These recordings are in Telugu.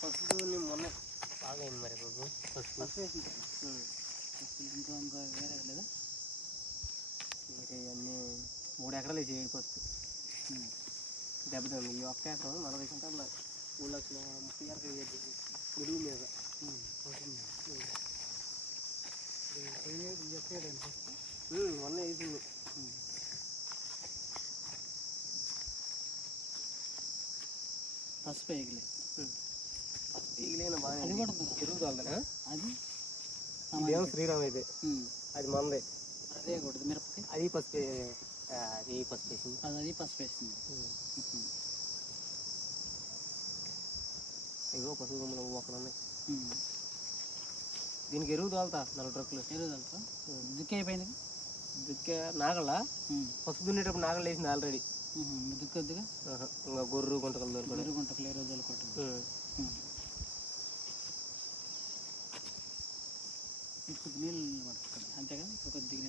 పసుపు మొన్న బాగా అయింది మరి బాబు. పసుపు వేసింది ఇంకా వేరే లేదా? వేరే అన్నీ 3 ఎకరాలు వేసి పసుపు దెబ్బతింది. ఈ ఒక్క ఎకరం 40 క్వింటాల 3,30,000 మిడిల్ మీద మొన్న వేసింది. పసుపు వేయగలే బాగా ఎరువు చల్దా అది ఇదేమో శ్రీరామ్ అయితే అది మందే అదే కొడుతుంది మిరపకాయ అది పసుపు వేసింది అది పసుపు వేసింది. ఇగో పసుపు గుమ్మలు అక్కడ ఉన్నాయి. దీనికి ఎరువు తోలుతా 4 ట్రక్కులు ఎరువు తోలుతా. దుక్కి అయిపోయింది. దుక్కే నాగళ్ళ పసుపు దున్నేటప్పుడు నాగళ్ళు వేసింది ఆల్రెడీ. దుక్కొద్దుగా ఇంకా గొర్రె గుంటకలు గొర్రె గుంటకలు ఎరువు తోలుకోవటం. ఇప్పుడు నీళ్ళు నిలబడుతుంది అంతేగా. కొద్దిగా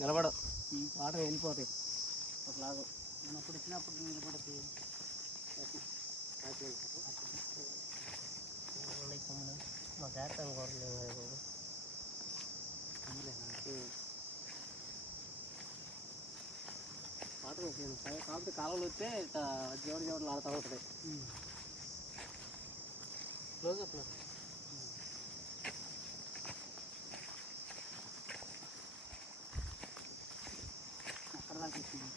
నిలబడవు వాటర్ వెళ్ళిపోతాయి. ఒకలాగా మనప్పుడు ఇచ్చినప్పుడు నిలబడుతుంది. మా చేస్తాను కోరలేదు వాటర్ వచ్చింది కాబట్టి కాలంలో వస్తే ఇట్లా జీవడు ఆడుతూ ఉంటుంది. క్లోజ్ అప్ అక్కడ దాకా వచ్చింది.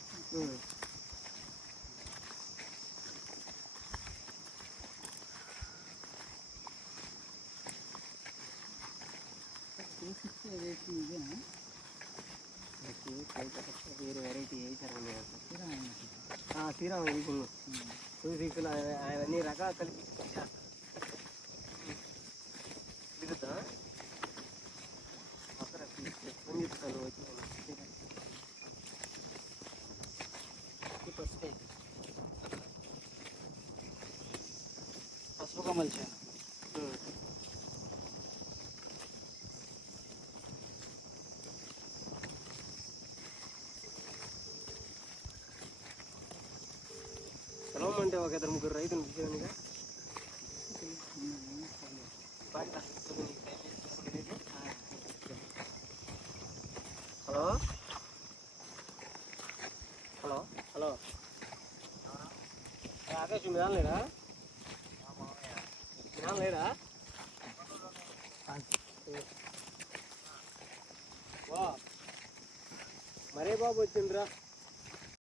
వేరే వెరైటీ వేసారండి. శ్రీరామ్ వేసింది. సూర్యకులు అవన్నీ రకాలు కలిపి పసుపుగా మలిచాను. సెలవుమంటే ఒక 2-3 రైతులు విషయానిగా హలో హలో హలో ఆకాశ్ మీ నాన్న లేడా? మీ నాన్న లేడా? మరే బాబు వచ్చిండ్రా.